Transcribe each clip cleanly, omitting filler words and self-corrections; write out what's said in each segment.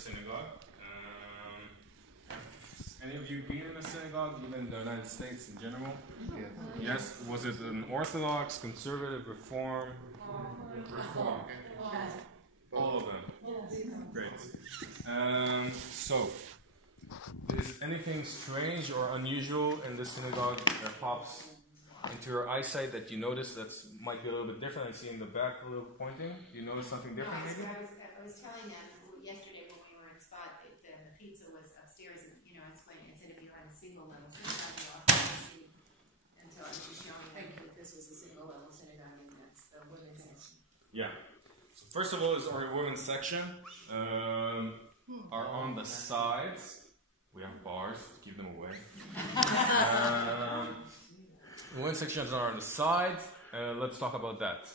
synagogue. Any of you been in a synagogue, even in the United States in general? Yes. Was it an Orthodox, conservative, Reform? Reform. All of them. Great. So, is anything strange or unusual in the synagogue that pops into your eyesight that you notice that might be a little bit different? I see in the back a little pointing. Do you notice something different? No, I was telling them yesterday when we were in Spot that the pizza was upstairs, and I explained instead of being on a single level synagogue, until I was just showing them that this was a single level synagogue, and that's the women's section. Yeah. So first of all, is our women's section are on the sides. We have bars, keep them away. Women's sections are on the sides. Let's talk about that.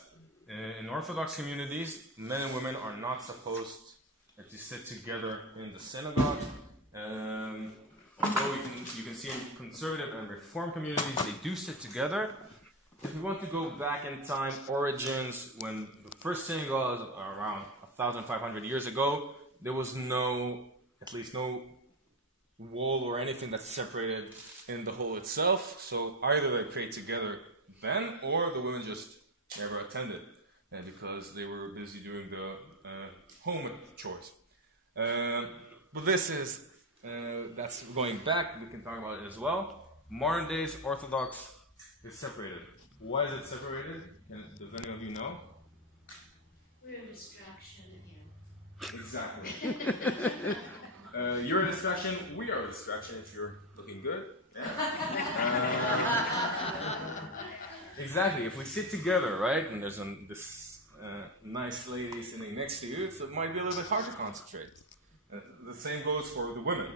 In Orthodox communities, men and women are not supposed to sit together in the synagogue. Although you can see in conservative and Reform communities, they do sit together. If we want to go back in time, origins, when the first synagogues are around 1,500 years ago, there was at least no wall or anything that separated in the hall itself. So either they prayed together then, or the women just never attended because they were busy doing the home chores. But this is that's going back. We can talk about it as well. Modern days Orthodox is separated. Why is it separated? Does any of you know? We're a distraction here. Exactly. You're a distraction, we are a distraction if you're looking good. Yeah. Exactly, if we sit together, right, and there's this nice lady sitting next to you, so it might be a little bit hard to concentrate. The same goes for the women.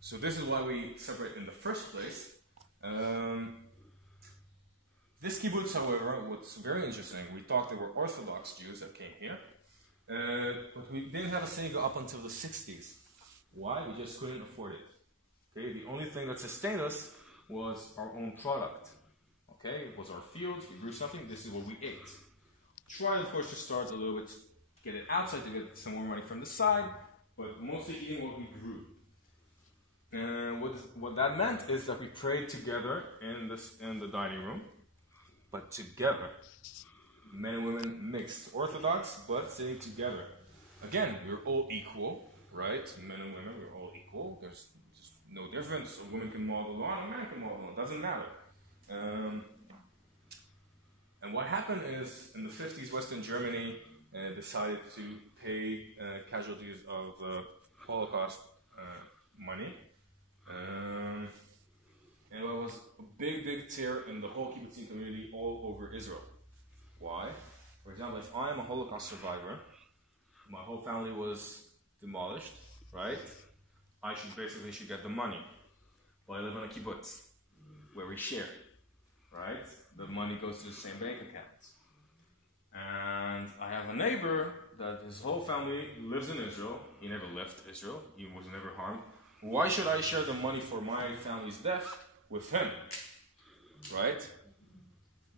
So this is why we separate in the first place. This kibbutz, however, what's very interesting, we thought there were Orthodox Jews that came here. But we didn't have a synagogue up until the 60s. Why? We just couldn't afford it. Okay, the only thing that sustained us was our own product. Okay, it was our fields, we grew something, this is what we ate. Tried, of course, to start a little bit, get it outside to get some more money from the side, but mostly eating what we grew. And what that meant is that we prayed together in the dining room, but together. Men and women mixed, Orthodox, but sitting together. Again, we're all equal, right? Men and women, we're all equal. There's just no difference. A woman can mow the lawn, a man can mow the lawn. It doesn't matter. And what happened is, in the 50s, Western Germany decided to pay casualties of the Holocaust money. And it was a big tear in the whole Kibbutz community all over Israel. Why? For example, if I'm a Holocaust survivor, my whole family was demolished, right? I should get the money. But I live in a kibbutz, where we share, right? The money goes to the same bank account. And I have a neighbor that his whole family lives in Israel. He never left Israel. He was never harmed. Why should I share the money for my family's death with him? Right?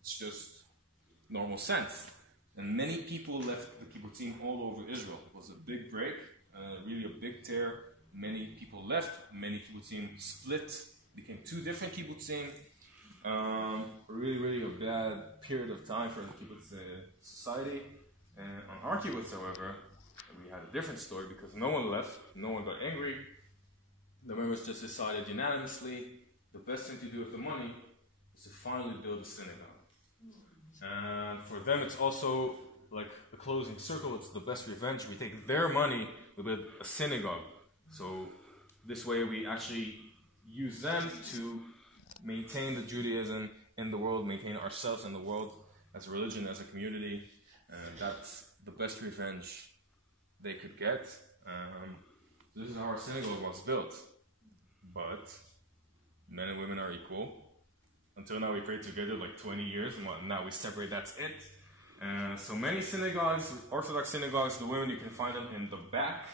It's just normal sense. And many people left the kibbutzim all over Israel. It was a big break, really a big tear. Many people left, many kibbutzim split, became two different kibbutzim. Really a bad period of time for the kibbutz society. And on our kibbutz, however, we had a different story because no one left, no one got angry. The members just decided unanimously the best thing to do with the money is to finally build a synagogue. And for them, it's also like a closing circle. It's the best revenge. We take their money, we build a synagogue. So this way we actually use them to maintain the Judaism in the world, maintain ourselves in the world as a religion, as a community. And that's the best revenge they could get. This is how our synagogue was built. But men and women are equal. Until now we prayed together like 20 years, and now we separate, that's it. So many synagogues, Orthodox synagogues, the women, you can find them in the back,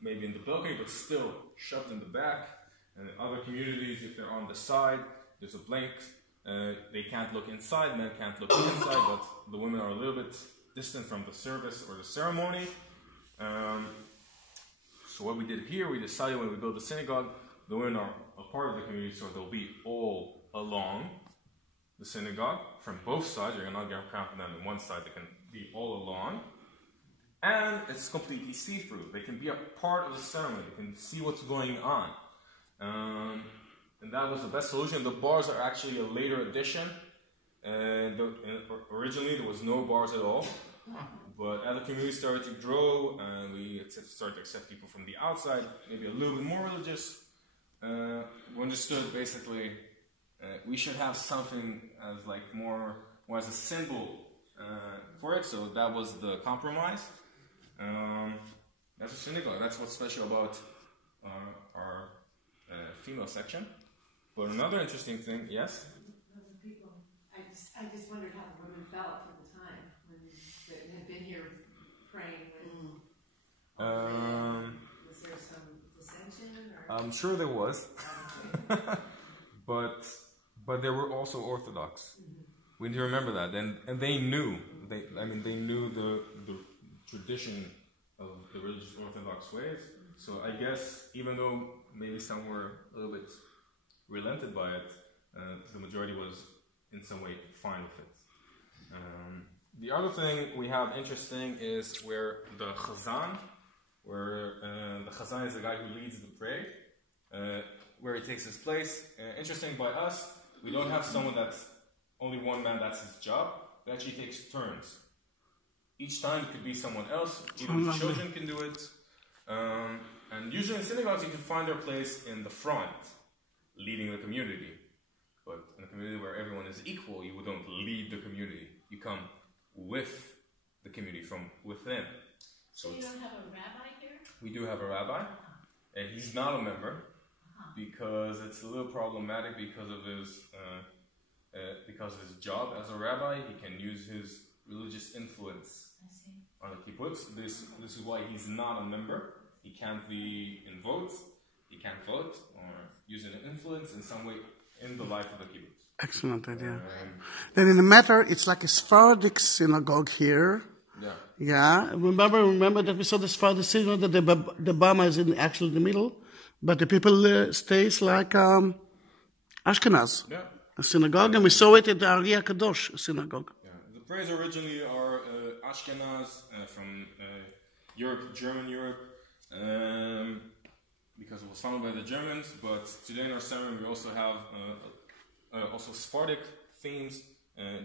maybe in the balcony, but still shoved in the back. And in other communities, if they're on the side, there's a blank. They can't look inside, men can't look inside, but the women are a little bit distant from the service or the ceremony. So what we did here, we decided when we built the synagogue, the women are a part of the community, so they'll be all along the synagogue from both sides. You're not going to count them on one side, they can be all along. And it's completely see-through. They can be a part of the ceremony, they can see what's going on. And that was the best solution. The bars are actually a later addition. Originally there was no bars at all. But as the community started to grow and we started to accept people from the outside, maybe a little bit more religious, we understood basically we should have something as like more as a symbol for it. So that was the compromise. That's a synagogue. That's what's special about our female section. But another interesting thing, yes? I just wondered how the women felt at the time when they had been here praying. Was there some dissension? Or? I'm sure there was, but there were also Orthodox. We need to remember that, and they knew. They knew the tradition of the religious Orthodox ways. So I guess even though maybe some were a little bit relented by it, the majority was in some way fine with it. The other thing we have interesting is where the Chazan, the Chazan is the guy who leads the prayer, where he takes his place. Interesting by us, we don't have someone that's only one man, that's his job. It actually takes turns. Each time it could be someone else, even the children can do it. And usually in synagogues you can find their place in the front, leading the community. But in a community where everyone is equal, you don't lead the community. You come with the community from within. So you don't have a rabbi here? We do have a rabbi. And he's not a member because it's a little problematic because of his job as a rabbi. He can use his religious influence on the kibbutz. This is why he's not a member. He can't be in votes. He can't vote or use an influence in some way in the life of the kibbutz. Excellent idea. Then in the matter, it's like a Sephardic synagogue here. Yeah. Yeah. Remember that we saw the Sephardic synagogue, that the Bama is actually in the middle, but the people stays like Ashkenaz, a synagogue, and we saw it at the Ari Kadosh synagogue. Yeah. The prayers originally are Ashkenaz from Europe, German Europe, because it was founded by the Germans. But today in our ceremony we also have also Sephardic themes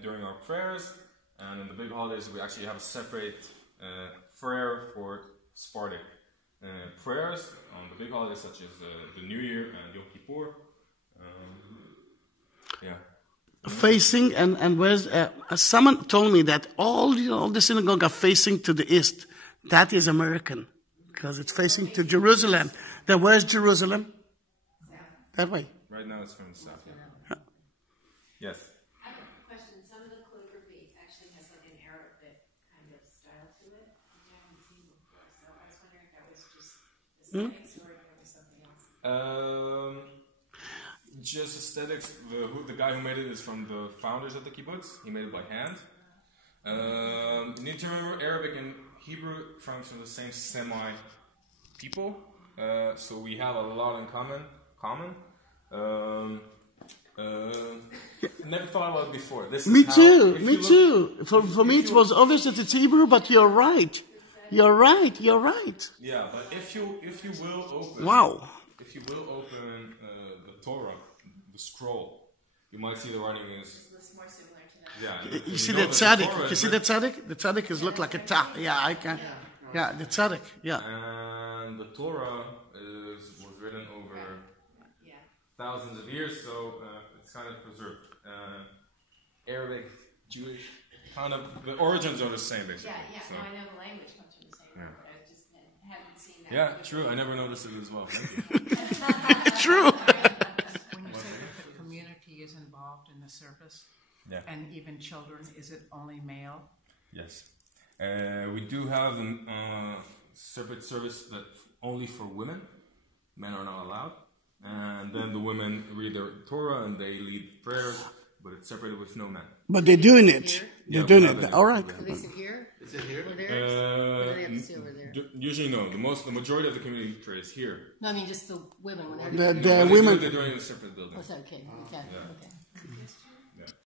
during our prayers, and in the big holidays we actually have a separate prayer for Sephardic prayers on the big holidays such as the New Year and Yom Kippur. Facing and where's someone told me that all the synagogue are facing to the east. That is American because it's facing to Jerusalem. Then where's Jerusalem? That way. Right now it's from the south. Yeah. Yes. I have a question. Some of the calligraphy actually has like an Arabic kind of style to it, which I haven't seen before. So I was wondering if that was just aesthetics or if there was something else. Just aesthetics. The guy who made it is from the founders of the kibbutz. He made it by hand. You need to remember Arabic and Hebrew comes from the same semi-people. So we have a lot in common. Never thought about it before. Me too. For me, it was obvious that it's Hebrew, but you're right. You're right. Yeah, but if you will open. Wow. If you will open the Torah, the scroll, you might see the writing is. It's more similar to that. Yeah. You see the tzaddik? You see the tzaddik? The tzaddik is look like a ta. Yeah, I can. Yeah, the tzaddik. Yeah. And the Torah was written over thousands of years, so it's kind of preserved. Arabic, Jewish, kind of the origins are the same, basically. Yeah. So. No, I know the language comes from the same word, but I just hadn't seen that. Yeah, true. I never noticed it as well. Thank you. True. When you say that the community is involved in the service, and even children, is it only male? Yes. We do have a separate service that only for women. Men are not allowed. And then the women read their Torah and they lead prayers, but it's separated with no men. But they're doing it. They're doing it. All right. Do they sit here? Is it here? Over there? Or do they have to sit over there? Usually no. The majority of the community prays here. No, I mean just the women. When The women. They're doing it in a separate building. Oh, okay. Okay. Yeah. Okay.